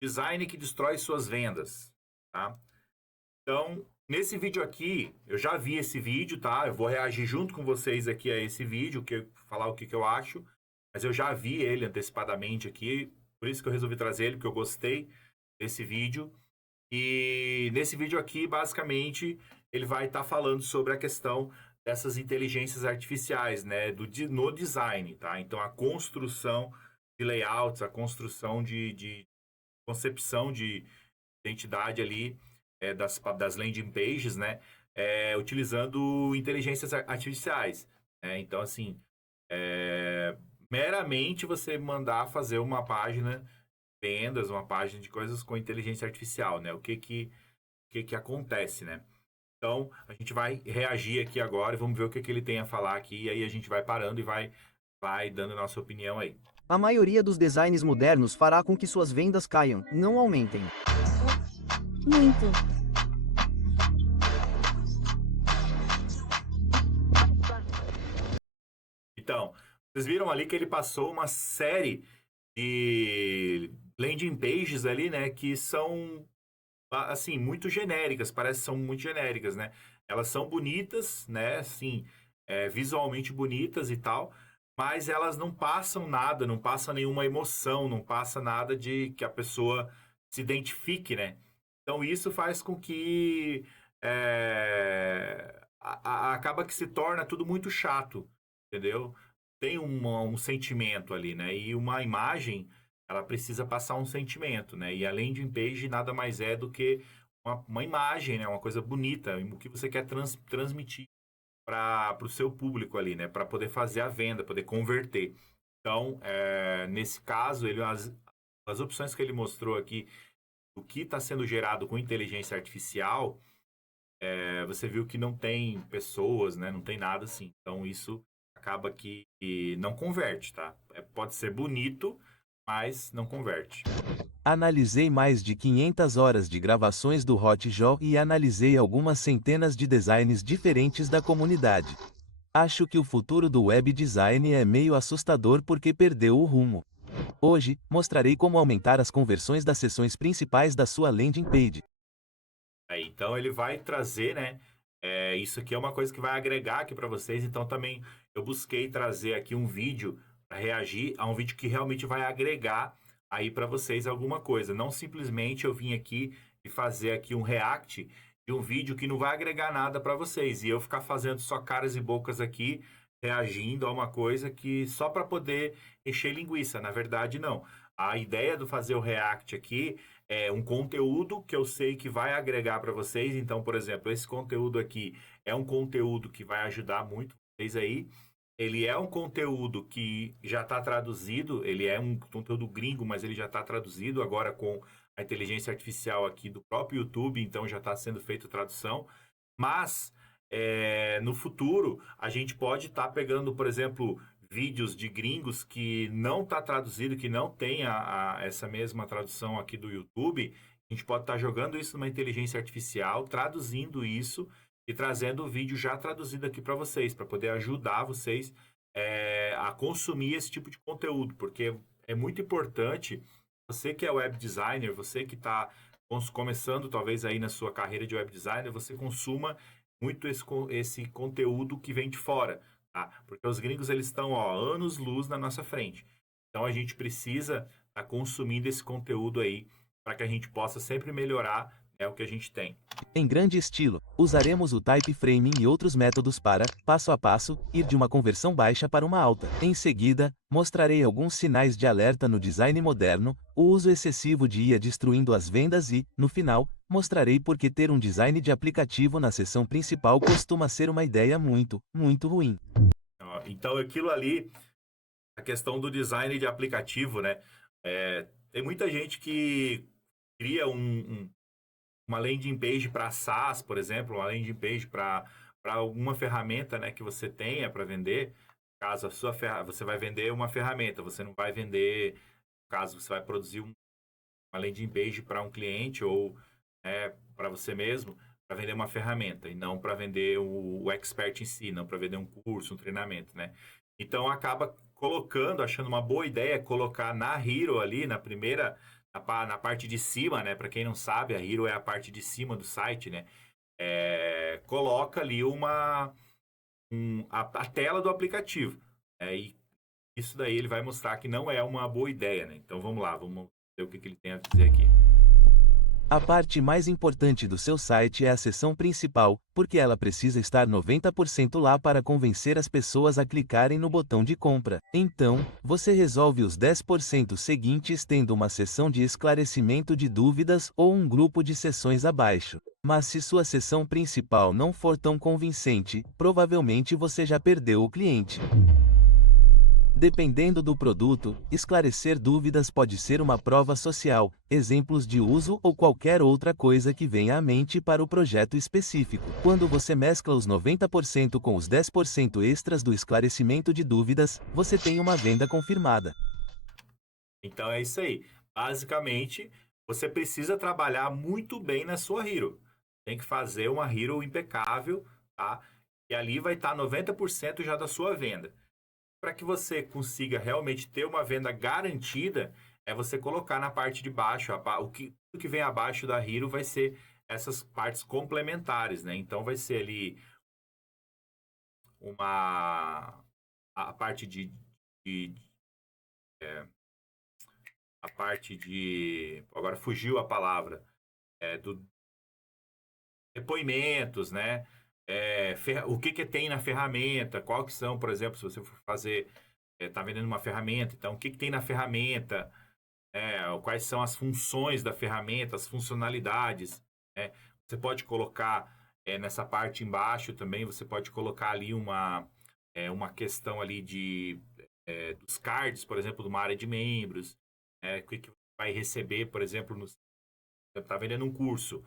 Design que destrói suas vendas, tá? Então, nesse vídeo aqui, eu já vi esse vídeo, tá? Eu vou reagir junto com vocês aqui a esse vídeo, falar o que eu acho, mas eu já vi ele antecipadamente aqui, por isso que eu resolvi trazer ele, porque eu gostei desse vídeo. E nesse vídeo aqui, basicamente, ele vai estar falando sobre a questão dessas inteligências artificiais, né, no design, tá? Então, a construção de layouts, a construção de concepção de identidade ali das landing pages, né? Utilizando inteligências artificiais. Né? Então, assim, meramente você mandar fazer uma página de vendas, uma página de coisas com inteligência artificial, né? O que que acontece, né? Então, a gente vai reagir aqui agora e vamos ver o que que ele tem a falar aqui. E aí a gente vai parando e vai dando a nossa opinião aí. A maioria dos designs modernos fará com que suas vendas caiam, não aumentem. Muito. Então, vocês viram ali que ele passou uma série de landing pages ali, né, que são assim muito genéricas, parece que são muito genéricas, né? Elas são bonitas, né, assim, visualmente bonitas e tal, mas elas não passam nada, não passa nenhuma emoção, não passa nada de que a pessoa se identifique, né? Então isso faz com que acaba que se torna tudo muito chato, entendeu? Tem um sentimento ali, né? E uma imagem, ela precisa passar um sentimento, né? E a landing page nada mais é do que uma imagem, né? Uma coisa bonita, o que você quer transmitir para o seu público ali, né? Para poder fazer a venda, poder converter. Então, nesse caso, as opções que ele mostrou aqui, o que está sendo gerado com inteligência artificial, você viu que não tem pessoas, né? Não tem nada assim. Então, isso acaba que não converte, tá? Pode ser bonito, mas não converte. Analisei mais de 500 horas de gravações do Hotjar e analisei algumas centenas de designs diferentes da comunidade. Acho que o futuro do web design é meio assustador porque perdeu o rumo. Hoje, mostrarei como aumentar as conversões das seções principais da sua landing page. Então ele vai trazer, né? Isso aqui é uma coisa que vai agregar aqui para vocês. Então também eu busquei trazer aqui um vídeo para reagir a um vídeo que realmente vai agregar aí para vocês alguma coisa. Não simplesmente eu vim aqui e fazer aqui um react de um vídeo que não vai agregar nada para vocês e eu ficar fazendo só caras e bocas aqui reagindo a uma coisa que só para poder encher linguiça. Na verdade, não. A ideia do fazer o react aqui um conteúdo que eu sei que vai agregar para vocês. Então, por exemplo, esse conteúdo aqui é um conteúdo que vai ajudar muito vocês aí. Ele é um conteúdo que já está traduzido, ele é um conteúdo gringo, mas ele já está traduzido agora com a inteligência artificial aqui do próprio YouTube, então já está sendo feita a tradução. Mas no futuro a gente pode estar pegando, por exemplo, vídeos de gringos que não está traduzido, que não tem essa mesma tradução aqui do YouTube. A gente pode estar jogando isso numa inteligência artificial, traduzindo isso e trazendo o vídeo já traduzido aqui para vocês, para poder ajudar vocês a consumir esse tipo de conteúdo, porque é muito importante você que é web designer, você que está começando talvez aí na sua carreira de web designer, você consuma muito esse conteúdo que vem de fora, tá? Porque os gringos eles estão anos-luz na nossa frente. Então a gente precisa estar consumindo esse conteúdo aí para que a gente possa sempre melhorar o que a gente tem. Em grande estilo, usaremos o type framing e outros métodos para, passo a passo, ir de uma conversão baixa para uma alta. Em seguida, mostrarei alguns sinais de alerta no design moderno, o uso excessivo de IA destruindo as vendas e, no final, mostrarei por que ter um design de aplicativo na seção principal costuma ser uma ideia muito, muito ruim. Então aquilo ali, a questão do design de aplicativo, né? Tem muita gente que cria uma landing page para SaaS, por exemplo, uma landing page para alguma ferramenta, né, que você tenha para vender. Caso a sua você vai vender uma ferramenta, você não vai vender, caso você vai produzir uma landing page para um cliente ou para você mesmo, para vender uma ferramenta e não para vender o expert em si, não para vender um curso, um treinamento, né? Então acaba colocando, achando uma boa ideia colocar na Hero ali, na primeira na parte de cima, né? Para quem não sabe, a Hero é a parte de cima do site, né? Coloca ali a tela do aplicativo. E isso daí ele vai mostrar que não é uma boa ideia, né? Então vamos lá, vamos ver o que ele tem a dizer aqui. A parte mais importante do seu site é a seção principal, porque ela precisa estar 90% lá para convencer as pessoas a clicarem no botão de compra. Então, você resolve os 10% seguintes tendo uma seção de esclarecimento de dúvidas ou um grupo de seções abaixo. Mas se sua seção principal não for tão convincente, provavelmente você já perdeu o cliente. Dependendo do produto, esclarecer dúvidas pode ser uma prova social, exemplos de uso ou qualquer outra coisa que venha à mente para o projeto específico. Quando você mescla os 90% com os 10% extras do esclarecimento de dúvidas, você tem uma venda confirmada. Então é isso aí. Basicamente, você precisa trabalhar muito bem na sua Hero. Tem que fazer uma Hero impecável, tá? E ali vai estar 90% já da sua venda. Para que você consiga realmente ter uma venda garantida, é você colocar na parte de baixo, o que vem abaixo da Hero vai ser essas partes complementares, né? Então vai ser ali a parte a parte de, agora fugiu a palavra, do depoimentos, né? O que tem na ferramenta, qual que são, por exemplo, se você for fazer, tá vendendo uma ferramenta, então o que tem na ferramenta, quais são as funções da ferramenta, as funcionalidades, né? Você pode colocar nessa parte embaixo também, você pode colocar ali uma questão ali dos cards, por exemplo, de uma área de membros, o que vai receber, por exemplo, você está vendendo um curso, o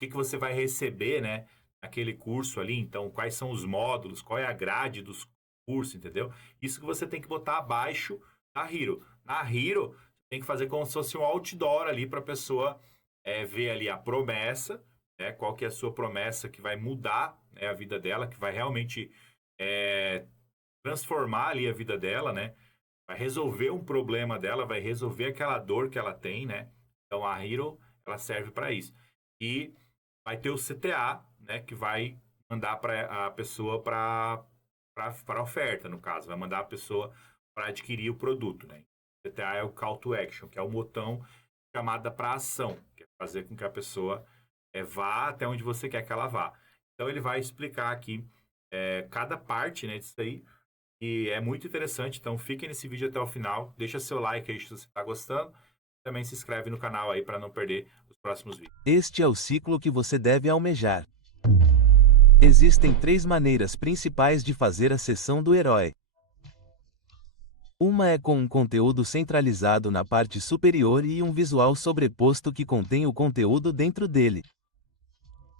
que você vai receber, né, naquele curso ali, então, quais são os módulos, qual é a grade dos cursos, entendeu? Isso que você tem que botar abaixo da Hero. Na Hero, tem que fazer como se fosse um outdoor ali para a pessoa ver ali a promessa, né, qual que é a sua promessa que vai mudar, né, a vida dela, que vai realmente transformar ali a vida dela, né? Vai resolver um problema dela, vai resolver aquela dor que ela tem, né? Então a Hero, ela serve para isso. E vai ter o CTA, né, que vai mandar para a pessoa para a oferta, no caso, vai mandar a pessoa para adquirir o produto, né? O CTA é o Call to Action, que é o botão chamada para ação, que é fazer com que a pessoa vá até onde você quer que ela vá. Então ele vai explicar aqui cada parte, né, disso aí, e é muito interessante, então fiquem nesse vídeo até o final, deixa seu like aí se você está gostando, também se inscreve no canal aí para não perder os próximos vídeos. Este é o ciclo que você deve almejar. Existem 3 maneiras principais de fazer a seção do herói. Uma é com um conteúdo centralizado na parte superior e um visual sobreposto que contém o conteúdo dentro dele.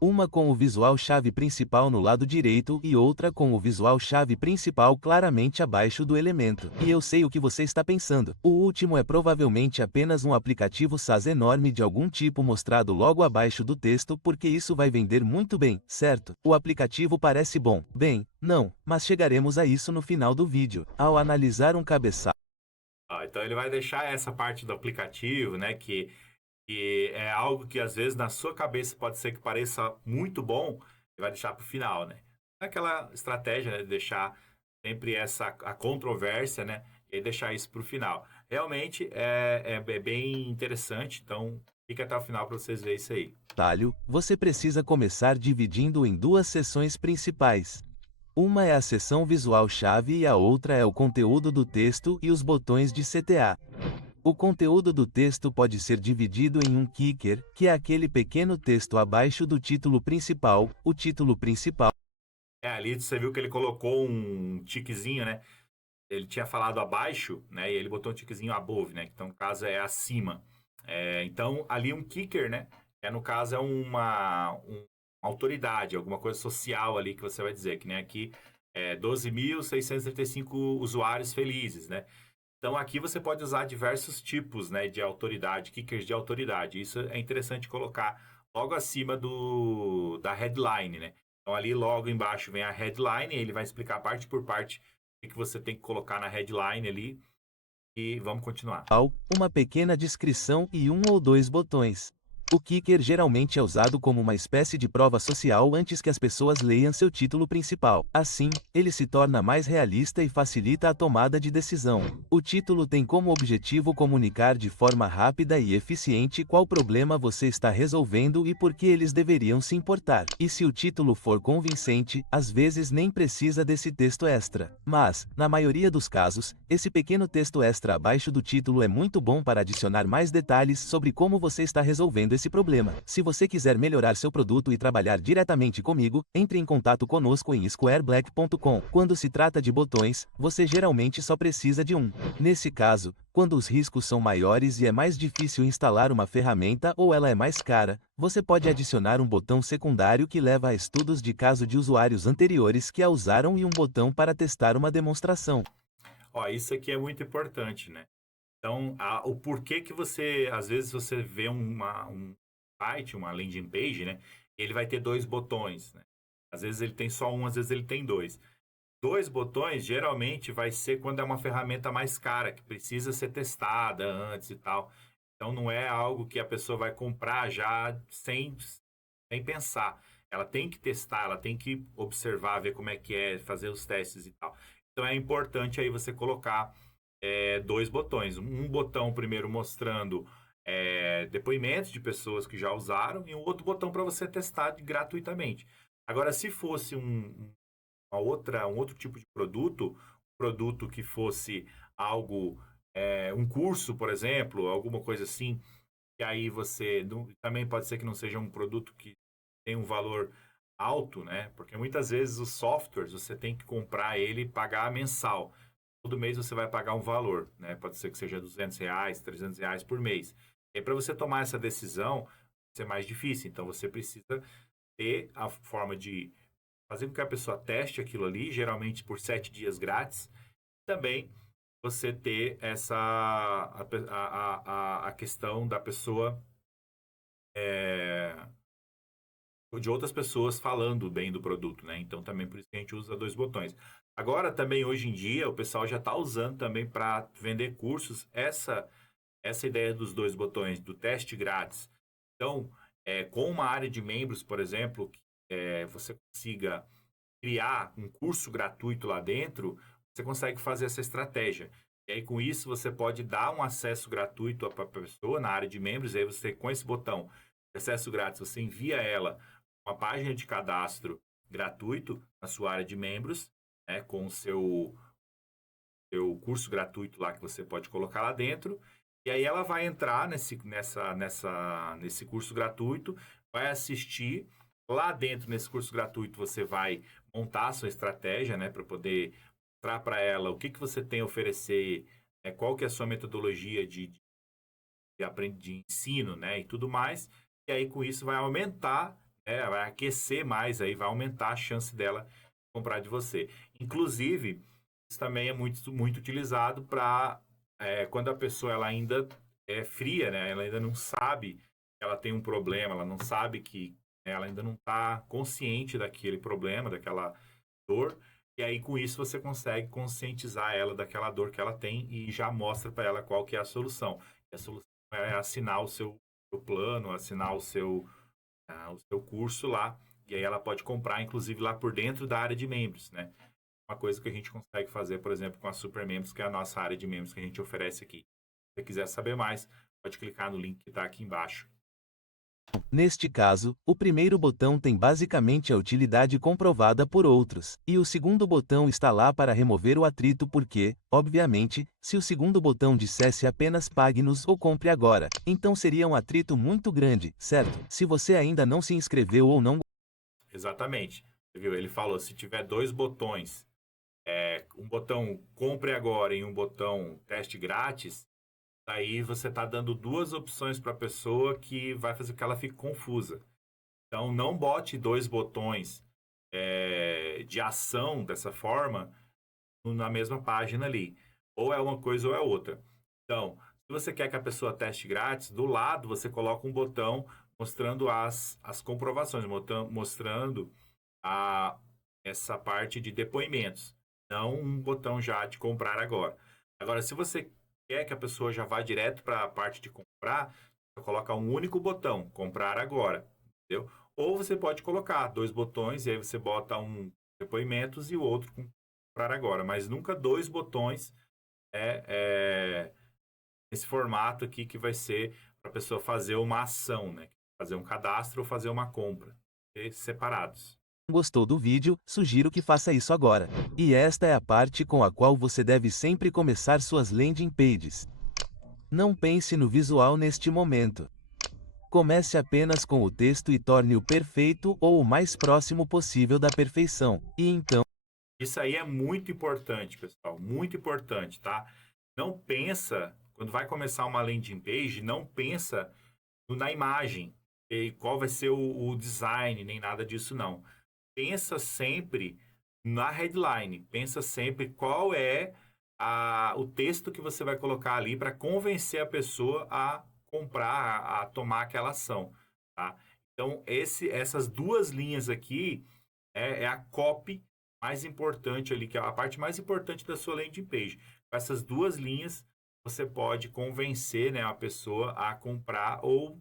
Uma com o visual-chave principal no lado direito e outra com o visual-chave principal claramente abaixo do elemento. E eu sei o que você está pensando. O último é provavelmente apenas um aplicativo SaaS enorme de algum tipo mostrado logo abaixo do texto porque isso vai vender muito bem, certo? O aplicativo parece bom. Bem, não, mas chegaremos a isso no final do vídeo. Ao analisar um cabeçalho. Então ele vai deixar essa parte do aplicativo, né, que é algo que às vezes na sua cabeça pode ser que pareça muito bom, ele vai deixar para o final, né? É aquela estratégia, né, de deixar sempre a controvérsia, né, e deixar isso para o final. Realmente é bem interessante, então fica até o final para vocês verem isso aí. Você precisa começar dividindo em 2 seções principais. Uma é a seção visual-chave e a outra é o conteúdo do texto e os botões de CTA. O conteúdo do texto pode ser dividido em um kicker, que é aquele pequeno texto abaixo do título principal. O título principal. Ali você viu que ele colocou um tiquezinho, né? Ele tinha falado abaixo, né? E ele botou um tiquezinho above, né? Então, no caso, é acima. Então, ali um kicker, né? No caso, é uma autoridade, alguma coisa social ali que você vai dizer. Que nem aqui, 12.635 usuários felizes, né? Então, aqui você pode usar diversos tipos, né, de autoridade, kickers de autoridade. Isso é interessante colocar logo acima da headline, né? Então, ali logo embaixo vem a headline, ele vai explicar parte por parte o que você tem que colocar na headline ali. e vamos continuar. Uma pequena descrição e um ou dois botões. O kicker geralmente é usado como uma espécie de prova social antes que as pessoas leiam seu título principal. Assim, ele se torna mais realista e facilita a tomada de decisão. O título tem como objetivo comunicar de forma rápida e eficiente qual problema você está resolvendo e por que eles deveriam se importar. E se o título for convincente, às vezes nem precisa desse texto extra. Mas, na maioria dos casos, esse pequeno texto extra abaixo do título é muito bom para adicionar mais detalhes sobre como você está resolvendo esse problema. Se você quiser melhorar seu produto e trabalhar diretamente comigo, entre em contato conosco em squareblack.com. Quando se trata de botões, você geralmente só precisa de um. Nesse caso, quando os riscos são maiores e é mais difícil instalar uma ferramenta ou ela é mais cara, você pode adicionar um botão secundário que leva a estudos de caso de usuários anteriores que a usaram e um botão para testar uma demonstração. Ó, isso aqui é muito importante, né? Então, o porquê que você, às vezes você vê um site, uma landing page, né? Ele vai ter dois botões, né? Às vezes ele tem só um, às vezes ele tem dois. Dois botões, geralmente, vai ser quando é uma ferramenta mais cara, que precisa ser testada antes e tal. Então, não é algo que a pessoa vai comprar já sem pensar. Ela tem que testar, ela tem que observar, ver como é que é, fazer os testes e tal. Então, é importante aí você colocar dois botões. Um botão primeiro mostrando depoimentos de pessoas que já usaram e um outro botão para você testar gratuitamente. Agora, se fosse um outro tipo de produto que fosse algo, um curso, por exemplo, alguma coisa assim, e aí você também pode ser que não seja um produto que tem um valor alto, né? Porque muitas vezes os softwares você tem que comprar ele e pagar mensal. Todo mês você vai pagar um valor, né? Pode ser que seja R$ 200, R$ 300 por mês. E para você tomar essa decisão, vai ser mais difícil. Então você precisa ter a forma de fazer com que a pessoa teste aquilo ali, geralmente por 7 dias grátis. Também você ter a questão da pessoa, de outras pessoas falando bem do produto, né? Então também por isso que a gente usa dois botões. Agora também hoje em dia o pessoal já está usando também para vender cursos essa ideia dos dois botões, do teste grátis. Então, com uma área de membros, por exemplo, você consiga criar um curso gratuito lá dentro, você consegue fazer essa estratégia. E aí, com isso, você pode dar um acesso gratuito para a pessoa na área de membros. E aí, você, com esse botão acesso grátis, você envia ela uma página de cadastro gratuito na sua área de membros, né, com o seu curso gratuito lá que você pode colocar lá dentro. E aí ela vai entrar nesse curso gratuito, vai assistir. Lá dentro, nesse curso gratuito, você vai montar a sua estratégia, né, para poder mostrar para ela o que você tem a oferecer, qual que é a sua metodologia de ensino, né, e tudo mais. E aí, com isso, vai aumentar, né, vai aquecer mais, aí vai aumentar a chance dela comprar de você. Inclusive, isso também é muito, muito utilizado para quando a pessoa ela ainda é fria, né, ela ainda não sabe que ela tem um problema, ela não sabe que ela ainda não está consciente daquele problema, daquela dor. E aí, com isso, você consegue conscientizar ela daquela dor que ela tem e já mostra para ela qual que é a solução. E a solução é assinar o seu plano, assinar o seu curso lá. E aí ela pode comprar, inclusive, lá por dentro da área de membros, né? Uma coisa que a gente consegue fazer, por exemplo, com a Super Membros, que é a nossa área de membros que a gente oferece aqui. Se você quiser saber mais, pode clicar no link que está aqui embaixo. Neste caso, o primeiro botão tem basicamente a utilidade comprovada por outros, e o segundo botão está lá para remover o atrito porque, obviamente, se o segundo botão dissesse apenas pague-nos ou compre agora, então seria um atrito muito grande, certo? Se você ainda não se inscreveu ou não... Exatamente. Você viu? Ele falou, se tiver dois botões, um botão compre agora e um botão teste grátis, aí você está dando duas opções para a pessoa que vai fazer com que ela fique confusa. Então, não bote dois botões de ação dessa forma na mesma página ali. Ou é uma coisa ou é outra. Então, se você quer que a pessoa teste grátis, do lado você coloca um botão mostrando as comprovações, mostrando essa parte de depoimentos. Não um botão já de comprar agora. Agora, se você quer que a pessoa já vá direto para a parte de comprar, você coloca um único botão, comprar agora, entendeu? Ou você pode colocar 2 botões e aí você bota um depoimentos e o outro com comprar agora, mas nunca 2 botões esse formato aqui que vai ser para a pessoa fazer uma ação, né? Fazer um cadastro ou fazer uma compra, separados. Gostou do vídeo? Sugiro que faça isso agora. E esta é a parte com a qual você deve sempre começar suas landing pages. Não pense no visual neste momento. Comece apenas com o texto e torne-o perfeito ou o mais próximo possível da perfeição. E então, Isso aí é muito importante, pessoal, muito importante, tá? Não pensa, quando vai começar uma landing page, não pensa na imagem, e qual vai ser o design, nem nada disso, não. Pensa sempre na headline, pensa sempre qual é o texto que você vai colocar ali para convencer a pessoa a comprar, a tomar aquela ação, tá? Então, essas 2 linhas aqui é a copy mais importante ali, que é a parte mais importante da sua landing page. Com essas 2 linhas, você pode convencer, né, a pessoa a comprar ou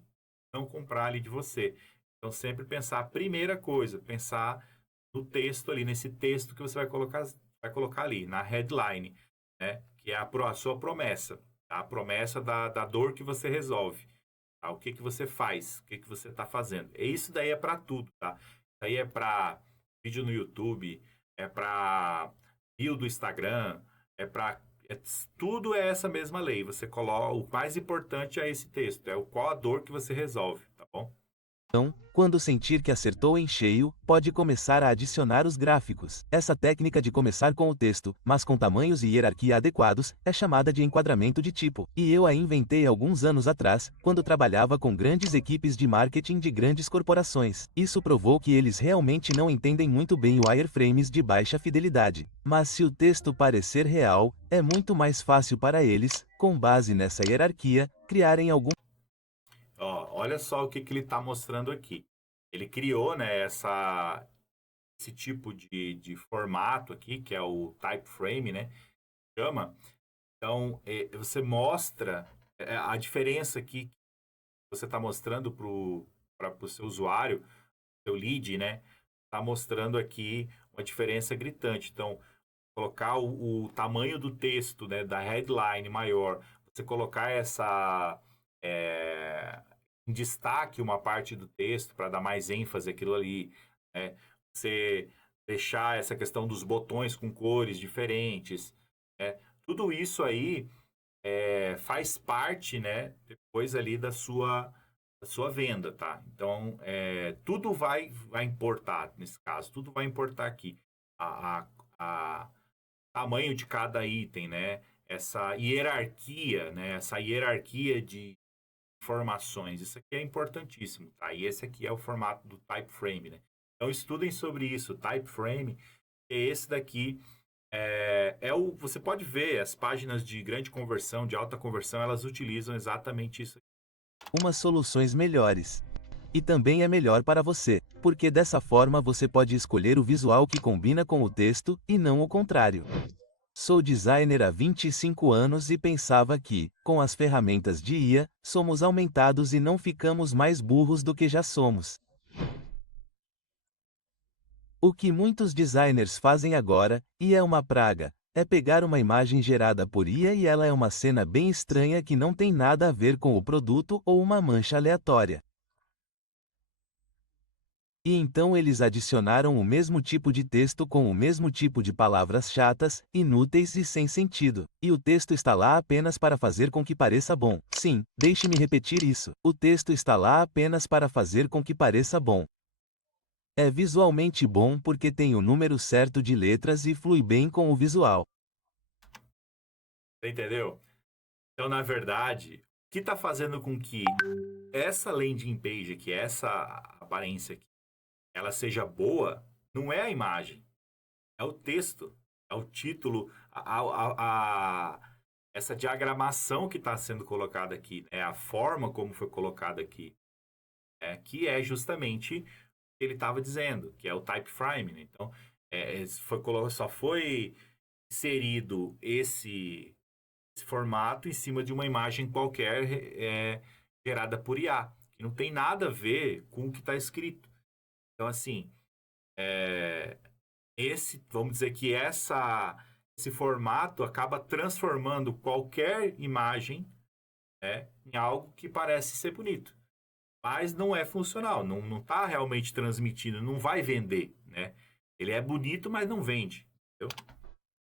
não comprar ali de você. Então, sempre pensar, a primeira coisa, pensar no texto ali, nesse texto que você vai colocar ali, na headline, né? Que é a sua promessa, tá? A promessa da dor que você resolve. Tá? O que que você faz, o que que você está fazendo. E isso daí é para tudo, tá? Isso aí é para vídeo no YouTube, é para bio do Instagram, é para tudo é essa mesma lei. Você coloca o mais importante é esse texto, qual a dor que você resolve, tá bom? quando sentir que acertou em cheio, pode começar a adicionar os gráficos. Essa técnica de começar com o texto, mas com tamanhos e hierarquia adequados, é chamada de enquadramento de tipo. E eu a inventei alguns anos atrás, quando trabalhava com grandes equipes de marketing de grandes corporações. Isso provou que eles realmente não entendem muito bem o wireframes de baixa fidelidade. Mas se o texto parecer real, é muito mais fácil para eles, com base nessa hierarquia, criarem algum. Ó, olha só o que que ele está mostrando aqui. Ele criou, né, esse tipo de formato aqui, que é o type frame, né? Chama. Então, você mostra a diferença aqui que você está mostrando para o seu usuário, seu lead, né? Está mostrando aqui uma diferença gritante. Então, colocar o tamanho do texto, né, da headline maior, você colocar em destaque uma parte do texto para dar mais ênfase àquilo ali, né? Você deixar essa questão dos botões com cores diferentes, né? Tudo isso aí faz parte, né, depois ali da sua venda, tá? Então, tudo vai importar, nesse caso, tudo vai importar aqui. A tamanho de cada item, né? Essa hierarquia, né? Essa hierarquia de informações. Isso aqui é importantíssimo, tá? E esse aqui é o formato do type frame, né? Então, estudem sobre isso. Type frame é esse daqui. Você pode ver as páginas de grande conversão, de alta conversão, elas utilizam exatamente isso. Umas soluções melhores. E também é melhor para você, porque dessa forma você pode escolher o visual que combina com o texto, e não o contrário. Sou designer há 25 anos e pensava que, com as ferramentas de IA, somos aumentados e não ficamos mais burros do que já somos. O que muitos designers fazem agora, e é uma praga, é pegar uma imagem gerada por IA e ela é uma cena bem estranha que não tem nada a ver com o produto ou uma mancha aleatória. E então eles adicionaram o mesmo tipo de texto com o mesmo tipo de palavras chatas, inúteis e sem sentido. E o texto está lá apenas para fazer com que pareça bom. Sim, deixe-me repetir isso. O texto está lá apenas para fazer com que pareça bom. É visualmente bom porque tem o número certo de letras e flui bem com o visual. Você entendeu? Então, na verdade, o que está fazendo com que essa landing page aqui, essa aparência aqui, ela seja boa, não é a imagem, é o texto, é o título, essa diagramação que está sendo colocada aqui, é a forma como foi colocada aqui, que é justamente o que ele estava dizendo, que é o type frame, né? Então, só foi inserido esse formato em cima de uma imagem qualquer gerada por IA, que não tem nada a ver com o que está escrito. Então, assim, vamos dizer que esse formato acaba transformando qualquer imagem, né, em algo que parece ser bonito, mas não é funcional, não está realmente transmitindo, não vai vender, né? Ele é bonito, mas não vende, entendeu?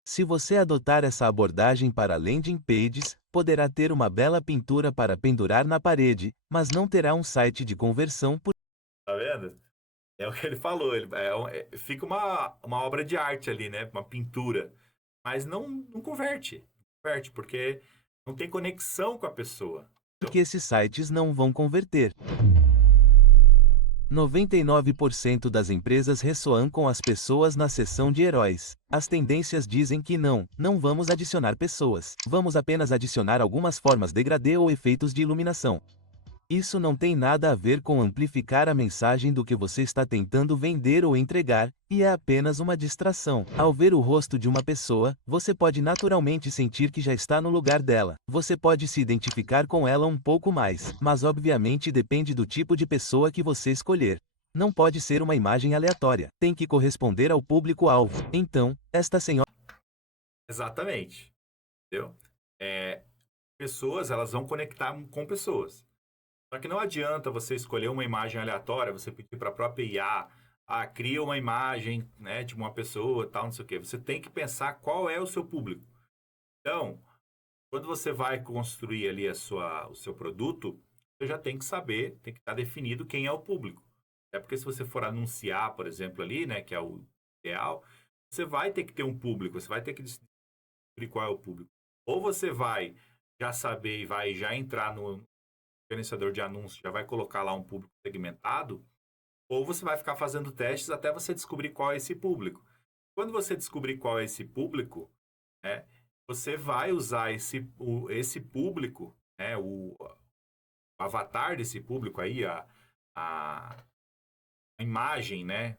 Se você adotar essa abordagem para landing pages, poderá ter uma bela pintura para pendurar na parede, mas não terá um site de conversão por Tá vendo? É o que ele falou, fica uma obra de arte ali, né? Uma pintura, mas não converte, porque não tem conexão com a pessoa. que esses sites não vão converter. 99% das empresas ressoam com as pessoas na seção de heróis. As tendências dizem que não vamos adicionar pessoas. Vamos apenas adicionar algumas formas degradê ou efeitos de iluminação. Isso não tem nada a ver com amplificar a mensagem do que você está tentando vender ou entregar, e é apenas uma distração. Ao ver o rosto de uma pessoa, você pode naturalmente sentir que já está no lugar dela. Você pode se identificar com ela um pouco mais, mas obviamente depende do tipo de pessoa que você escolher. Não pode ser uma imagem aleatória. Tem que corresponder ao público-alvo. Então, esta senhora. Exatamente. Entendeu? Pessoas, elas vão conectar com pessoas. Só que não adianta você escolher uma imagem aleatória, você pedir para a própria IA, cria uma imagem, né, de uma pessoa, tal, não sei o quê. Você tem que pensar qual é o seu público. Então, quando você vai construir ali o seu produto, você já tem que saber, tem que estar definido quem é o público. É porque se você for anunciar, por exemplo, ali, né, que é o ideal, você vai ter que ter um público, você vai ter que descobrir qual é o público. Ou você vai já saber e vai já entrar no gerenciador de anúncios, já vai colocar lá um público segmentado, ou você vai ficar fazendo testes até você descobrir qual é esse público. Quando você descobrir qual é esse público, né, você vai usar esse público, né, o avatar desse público aí, a imagem, né,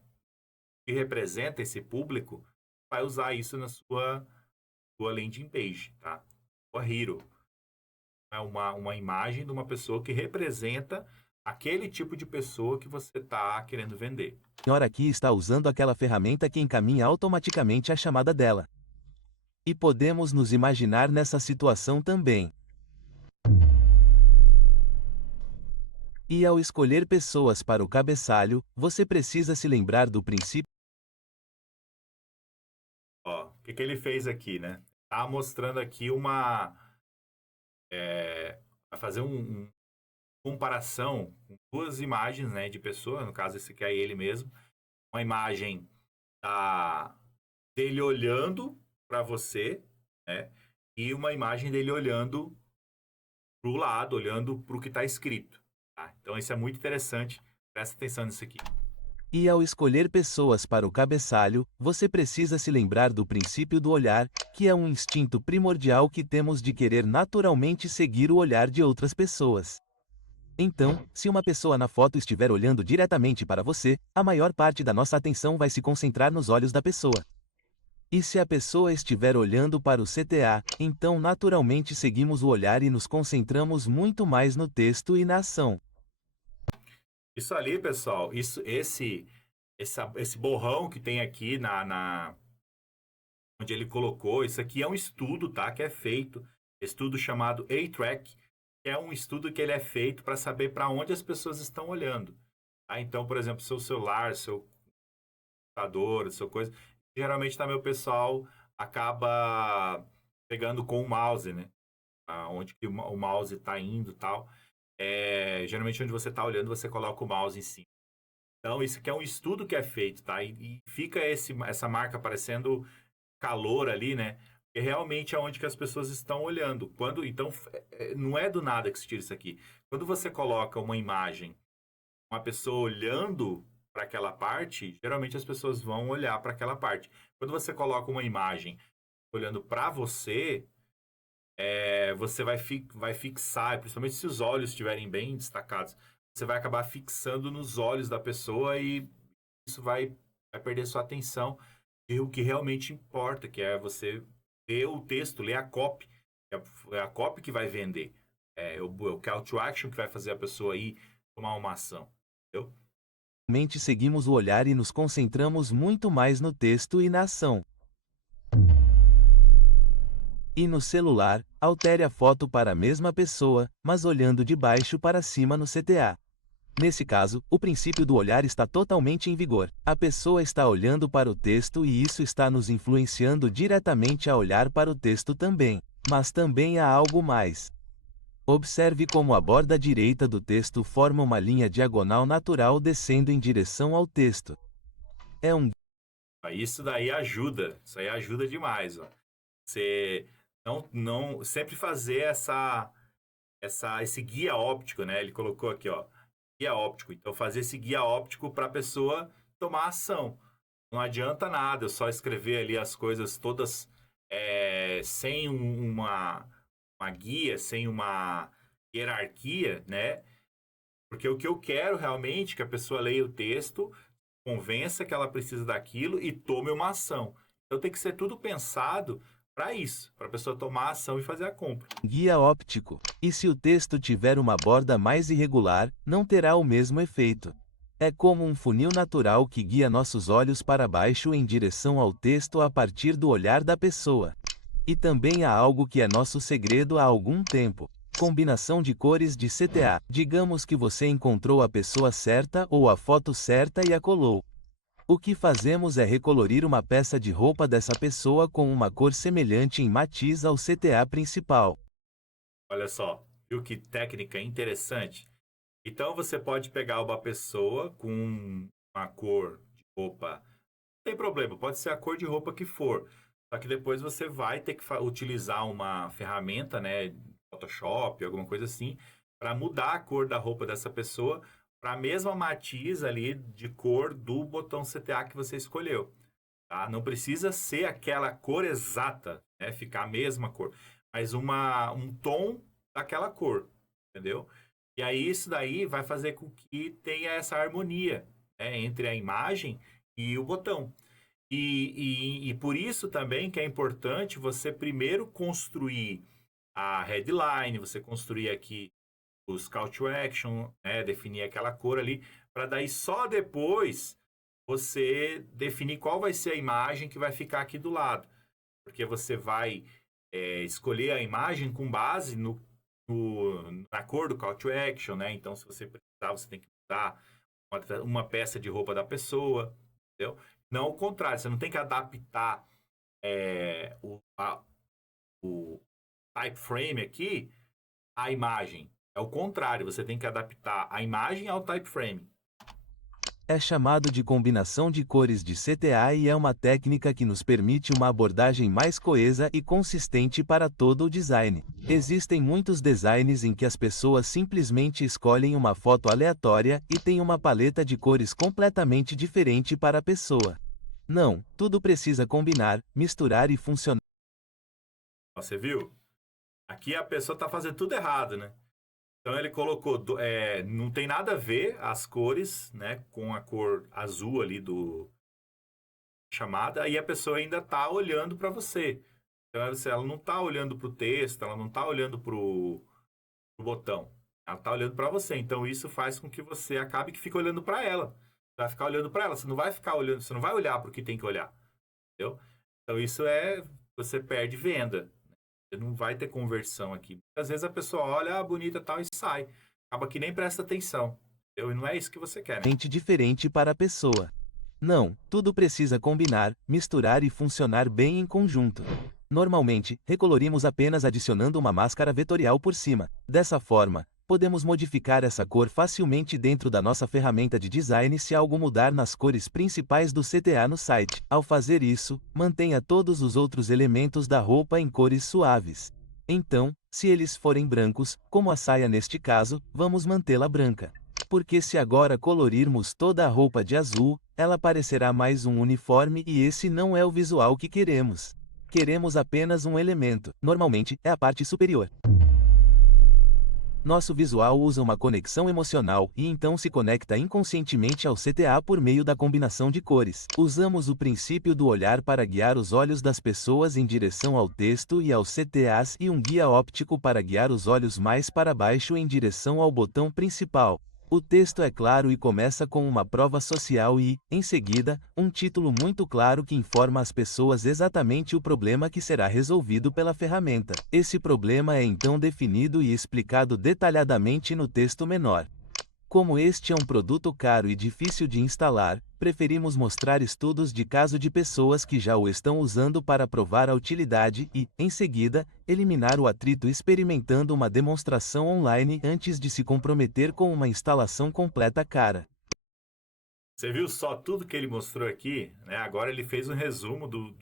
que representa esse público, vai usar isso na sua landing page, tá? Sua hero. É uma imagem de uma pessoa que representa aquele tipo de pessoa que você está querendo vender. A senhora aqui está usando aquela ferramenta que encaminha automaticamente a chamada dela. E podemos nos imaginar nessa situação também. E ao escolher pessoas para o cabeçalho, você precisa se lembrar do princípio. Ó, o que ele fez aqui, né? Tá mostrando aqui vai fazer uma comparação com duas imagens, né, de pessoa, no caso esse aqui é ele mesmo. Uma imagem dele olhando para você, né? E uma imagem dele olhando para o lado, olhando para o que está escrito. Tá? Então isso é muito interessante. Presta atenção nisso aqui. E ao escolher pessoas para o cabeçalho, você precisa se lembrar do princípio do olhar, que é um instinto primordial que temos de querer naturalmente seguir o olhar de outras pessoas. Então, se uma pessoa na foto estiver olhando diretamente para você, a maior parte da nossa atenção vai se concentrar nos olhos da pessoa. E se a pessoa estiver olhando para o CTA, então naturalmente seguimos o olhar e nos concentramos muito mais no texto e na ação. Isso ali, pessoal, esse borrão que tem aqui onde ele colocou, isso aqui é um estudo, tá? Que é feito, estudo chamado A-Track, que é um estudo que ele é feito para saber para onde as pessoas estão olhando. Tá? Então, por exemplo, seu celular, seu computador, sua coisa, geralmente também o pessoal acaba pegando com o mouse, né? Onde que o mouse está indo e tal. Geralmente onde você está olhando, você coloca o mouse em cima. Então, isso aqui é um estudo que é feito, tá? E fica essa marca parecendo calor ali, né? Porque realmente é onde que as pessoas estão olhando. Então, não é do nada que se tira isso aqui. Quando você coloca uma imagem, uma pessoa olhando para aquela parte, geralmente as pessoas vão olhar para aquela parte. Quando você coloca uma imagem olhando para você, você vai fixar, principalmente se os olhos estiverem bem destacados, você vai acabar fixando nos olhos da pessoa e isso vai perder sua atenção. E o que realmente importa, que é você ler o texto, ler a copy É a copy que vai vender. É o call to action que vai fazer a pessoa ir tomar uma ação. Entendeu? Mente seguimos o olhar e nos concentramos muito mais no texto e na ação. E no celular, altere a foto para a mesma pessoa, mas olhando de baixo para cima no CTA. Nesse caso, o princípio do olhar está totalmente em vigor. A pessoa está olhando para o texto e isso está nos influenciando diretamente a olhar para o texto também. Mas também há algo mais. Observe como a borda direita do texto forma uma linha diagonal natural descendo em direção ao texto. É um Isso daí ajuda. Isso aí ajuda demais. Ó. Você não sempre fazer esse guia óptico, né? Ele colocou aqui, ó, guia óptico. Então, fazer esse guia óptico para a pessoa tomar ação. Não adianta nada eu só escrever ali as coisas todas sem uma guia, sem uma hierarquia, né? Porque o que eu quero realmente é que a pessoa leia o texto, convença que ela precisa daquilo e tome uma ação. Então tem que ser tudo pensado para isso, para a pessoa tomar a ação e fazer a compra. guia óptico. E se o texto tiver uma borda mais irregular, não terá o mesmo efeito. É como um funil natural que guia nossos olhos para baixo em direção ao texto a partir do olhar da pessoa. E também há algo que é nosso segredo há algum tempo. Combinação de cores de CTA. Digamos que você encontrou a pessoa certa ou a foto certa e a colou. O que fazemos é recolorir uma peça de roupa dessa pessoa com uma cor semelhante em matiz ao CTA principal. Olha só, viu que técnica interessante? Então você pode pegar uma pessoa com uma cor de roupa, não tem problema, pode ser a cor de roupa que for. Só que depois você vai ter que utilizar uma ferramenta, né, Photoshop, alguma coisa assim, para mudar a cor da roupa dessa pessoa para a mesma matiz ali de cor do botão CTA que você escolheu. Tá? Não precisa ser aquela cor exata, né, ficar a mesma cor, mas um tom daquela cor, entendeu? E aí isso daí vai fazer com que tenha essa harmonia, né, entre a imagem e o botão. E por isso também que é importante você primeiro construir a headline, você construir aqui os call to action, né, definir aquela cor ali, para daí só depois você definir qual vai ser a imagem que vai ficar aqui do lado. Porque você vai escolher a imagem com base na cor do call to action, né? Então, se você precisar, você tem que mudar uma peça de roupa da pessoa, entendeu? Não o contrário, você não tem que adaptar o type frame aqui à imagem. É o contrário, você tem que adaptar a imagem ao type frame. É chamado de combinação de cores de CTA e é uma técnica que nos permite uma abordagem mais coesa e consistente para todo o design. Existem muitos designs em que as pessoas simplesmente escolhem uma foto aleatória e têm uma paleta de cores completamente diferente para a pessoa. Não, tudo precisa combinar, misturar e funcionar. Você viu? Aqui a pessoa está fazendo tudo errado, né? Então ele colocou, não tem nada a ver as cores, né, com a cor azul ali do chamada, e a pessoa ainda está olhando para você. Então ela não está olhando para o texto, ela não está olhando para o botão, ela está olhando para você. Então isso faz com que você acabe que fique olhando para ela. Você vai ficar olhando para ela, você não vai ficar olhando, você não vai olhar para o que tem que olhar, entendeu? Então isso você perde venda. Você não vai ter conversão aqui. Às vezes a pessoa olha, bonita tal, e sai. Acaba que nem presta atenção. E não é isso que você quer, né? Diferente para a pessoa. Não, tudo precisa combinar, misturar e funcionar bem em conjunto. Normalmente, recolorimos apenas adicionando uma máscara vetorial por cima. Dessa forma, podemos modificar essa cor facilmente dentro da nossa ferramenta de design se algo mudar nas cores principais do CTA no site. Ao fazer isso, mantenha todos os outros elementos da roupa em cores suaves. Então, se eles forem brancos, como a saia neste caso, vamos mantê-la branca. Porque se agora colorirmos toda a roupa de azul, ela parecerá mais um uniforme e esse não é o visual que queremos. Queremos apenas um elemento, normalmente é a parte superior. Nosso visual usa uma conexão emocional e então se conecta inconscientemente ao CTA por meio da combinação de cores. Usamos o princípio do olhar para guiar os olhos das pessoas em direção ao texto e aos CTAs e um guia óptico para guiar os olhos mais para baixo em direção ao botão principal. O texto é claro e começa com uma prova social e, em seguida, um título muito claro que informa às pessoas exatamente o problema que será resolvido pela ferramenta. Esse problema é então definido e explicado detalhadamente no texto menor. Como este é um produto caro e difícil de instalar, preferimos mostrar estudos de caso de pessoas que já o estão usando para provar a utilidade e, em seguida, eliminar o atrito experimentando uma demonstração online antes de se comprometer com uma instalação completa cara. Você viu só tudo que ele mostrou aqui, né? Agora ele fez um resumo do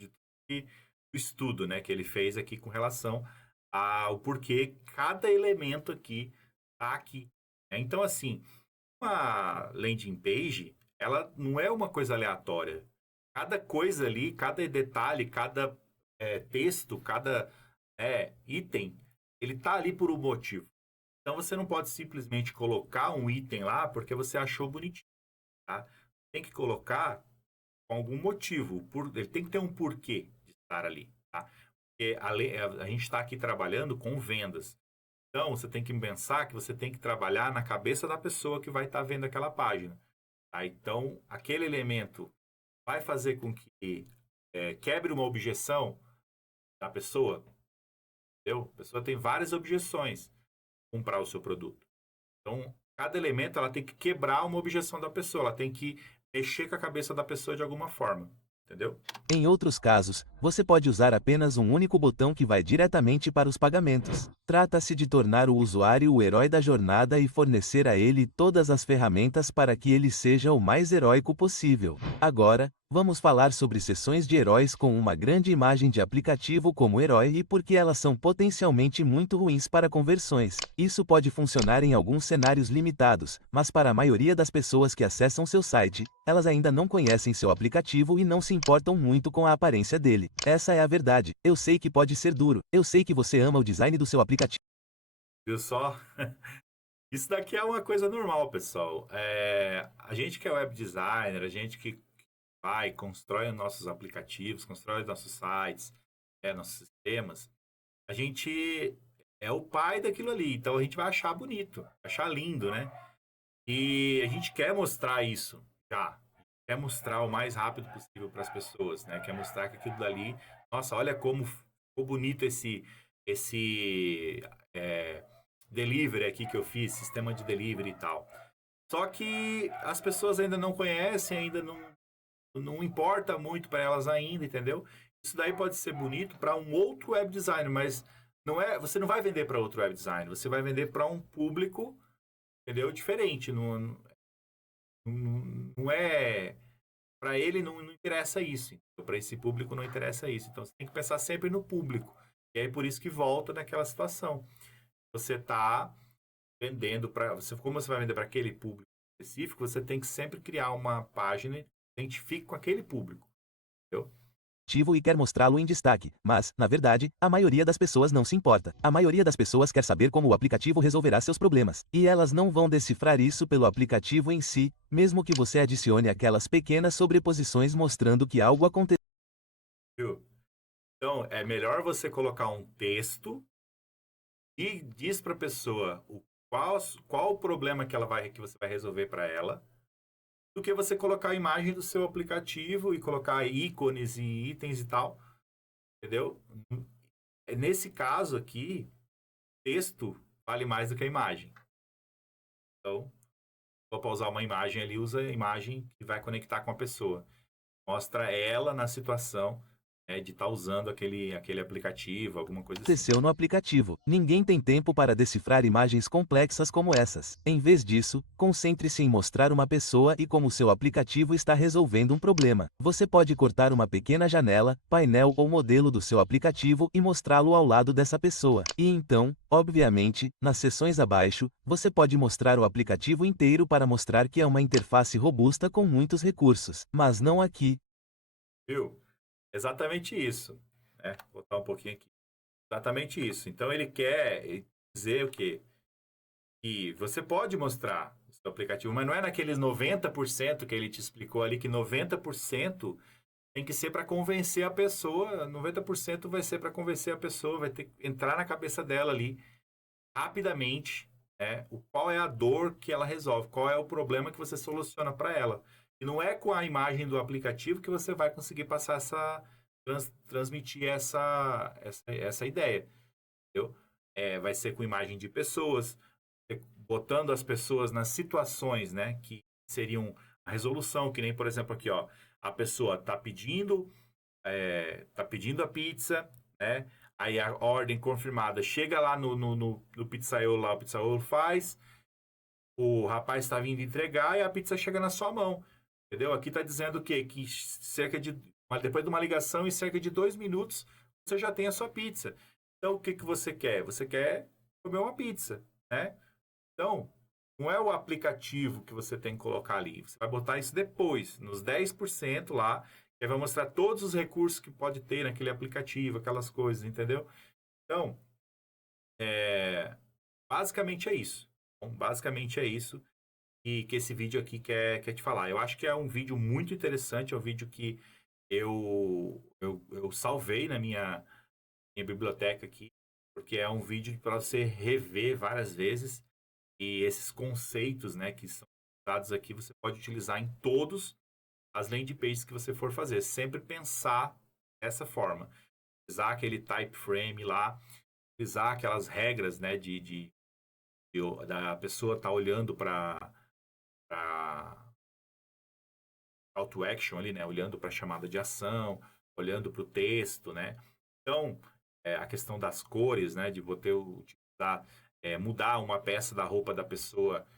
estudo, né? Que ele fez aqui com relação ao porquê cada elemento aqui tá aqui. Então, assim, uma landing page, ela não é uma coisa aleatória. Cada coisa ali, cada detalhe, cada texto, cada item, ele tá ali por um motivo. Então, você não pode simplesmente colocar um item lá porque você achou bonitinho, tá? Tem que colocar com algum motivo. Ele tem que ter um porquê de estar ali, tá? Porque a gente está aqui trabalhando com vendas. Então, você tem que pensar que você tem que trabalhar na cabeça da pessoa que vai estar vendo aquela página. Tá? Então, aquele elemento vai fazer com que quebre uma objeção da pessoa. Entendeu? A pessoa tem várias objeções para comprar o seu produto. Então, cada elemento ela tem que quebrar uma objeção da pessoa. Ela tem que mexer com a cabeça da pessoa de alguma forma. Entendeu? Em outros casos, você pode usar apenas um único botão que vai diretamente para os pagamentos. Trata-se de tornar o usuário o herói da jornada e fornecer a ele todas as ferramentas para que ele seja o mais heróico possível. Agora, vamos falar sobre seções de heróis com uma grande imagem de aplicativo como herói e por que elas são potencialmente muito ruins para conversões. Isso pode funcionar em alguns cenários limitados, mas para a maioria das pessoas que acessam seu site, elas ainda não conhecem seu aplicativo e não se importam muito com a aparência dele. Essa é a verdade. Eu sei que pode ser duro. Eu sei que você ama o design do seu aplicativo. Viu só? Isso daqui é uma coisa normal, pessoal. A gente que é web designer, a gente que constrói os nossos aplicativos, constrói os nossos sites, nossos sistemas, a gente é o pai daquilo ali. Então a gente vai achar bonito, achar lindo, né? E a gente quer mostrar isso já. Quer mostrar o mais rápido possível para as pessoas, né? Quer mostrar que aquilo dali, nossa, olha como ficou bonito esse delivery aqui que eu fiz, sistema de delivery e tal. Só que as pessoas ainda não conhecem, ainda não importa muito para elas ainda, entendeu? Isso daí pode ser bonito para um outro web designer, mas você não vai vender para outro web designer, você vai vender para um público, entendeu? Diferente, não é para ele não interessa isso, para esse público não interessa isso. Então você tem que pensar sempre no público. E aí por isso que volta naquela situação. Você está vendendo como você vai vender para aquele público específico, você tem que sempre criar uma página que identifique com aquele público. Entendeu? E quer mostrá-lo em destaque, mas, na verdade, a maioria das pessoas não se importa. A maioria das pessoas quer saber como o aplicativo resolverá seus problemas, e elas não vão decifrar isso pelo aplicativo em si, mesmo que você adicione aquelas pequenas sobreposições mostrando que algo aconteceu. Então, é melhor você colocar um texto e diz para a pessoa qual o problema que você vai resolver para ela, do que você colocar a imagem do seu aplicativo e colocar ícones e itens e tal, entendeu? Nesse caso aqui, texto vale mais do que a imagem. Então, para usar uma imagem ali, usa a imagem que vai conectar com a pessoa. Mostra ela na situação de estar usando aquele aplicativo, alguma coisa assim. Aconteceu no aplicativo. Ninguém tem tempo para decifrar imagens complexas como essas. Em vez disso, concentre-se em mostrar uma pessoa e como seu aplicativo está resolvendo um problema. Você pode cortar uma pequena janela, painel ou modelo do seu aplicativo e mostrá-lo ao lado dessa pessoa. E então, obviamente, nas seções abaixo, você pode mostrar o aplicativo inteiro para mostrar que é uma interface robusta com muitos recursos. Mas não aqui. Viu? Exatamente isso. Vou botar um pouquinho aqui. Exatamente isso. Então ele quer dizer o quê? E você pode mostrar o seu aplicativo, mas não é naqueles 90% que ele te explicou ali, que 90% tem que ser para convencer a pessoa, 90% vai ser para convencer a pessoa, vai ter que entrar na cabeça dela ali, rapidamente, né? Qual é a dor que ela resolve, qual é o problema que você soluciona para ela. E não é com a imagem do aplicativo que você vai conseguir passar transmitir essa ideia, entendeu? Vai ser com imagem de pessoas, botando as pessoas nas situações, né, que seriam a resolução, que nem, por exemplo, aqui, ó, a pessoa tá pedindo a pizza, né, aí a ordem confirmada chega lá no pizzaiolo, lá o pizzaiolo faz, o rapaz está vindo entregar e a pizza chega na sua mão, entendeu? Aqui tá dizendo o quê? Que depois de uma ligação, em cerca de 2 minutos, você já tem a sua pizza. Então, o que você quer? Você quer comer uma pizza, né? Então, não é o aplicativo que você tem que colocar ali. Você vai botar isso depois, nos 10% lá, que vai mostrar todos os recursos que pode ter naquele aplicativo, aquelas coisas, entendeu? Então, basicamente é isso. Então, basicamente é isso e que esse vídeo aqui quer te falar. Eu acho que é um vídeo muito interessante, é um vídeo que eu salvei na minha biblioteca aqui, porque é um vídeo para você rever várias vezes. E esses conceitos, né, que são dados aqui, você pode utilizar em todas as landing pages que você for fazer. Sempre pensar dessa forma. Utilizar aquele type frame lá, utilizar aquelas regras, né, da pessoa estar olhando para call to action ali, né, olhando para a chamada de ação, olhando para o texto, né. Então, a questão das cores, né, de você utilizar mudar uma peça da roupa da pessoa,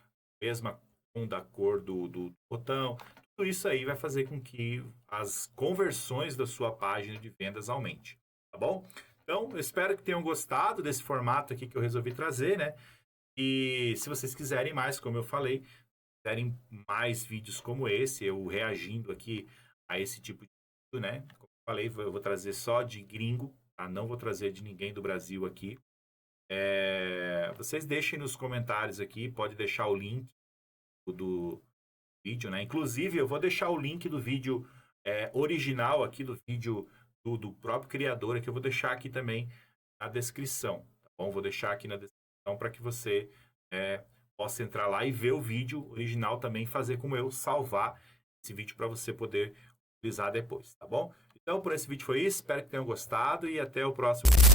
mesma com da cor do botão. Tudo isso aí vai fazer com que as conversões da sua página de vendas aumente, tá bom? Então, eu espero que tenham gostado desse formato aqui que eu resolvi trazer, né? E se vocês quiserem mais, como eu falei, quiserem mais vídeos como esse, eu reagindo aqui a esse tipo de vídeo, né? Como eu falei, eu vou trazer só de gringo, tá? Não vou trazer de ninguém do Brasil aqui. Vocês deixem nos comentários aqui, pode deixar o link do vídeo, né? Inclusive, eu vou deixar o link do vídeo original aqui, do vídeo do próprio criador, que eu vou deixar aqui também na descrição, tá bom? Vou deixar aqui na descrição para que você possa entrar lá e ver o vídeo original também, fazer como eu, salvar esse vídeo para você poder utilizar depois, tá bom? Então, por esse vídeo foi isso, espero que tenham gostado e até o próximo vídeo.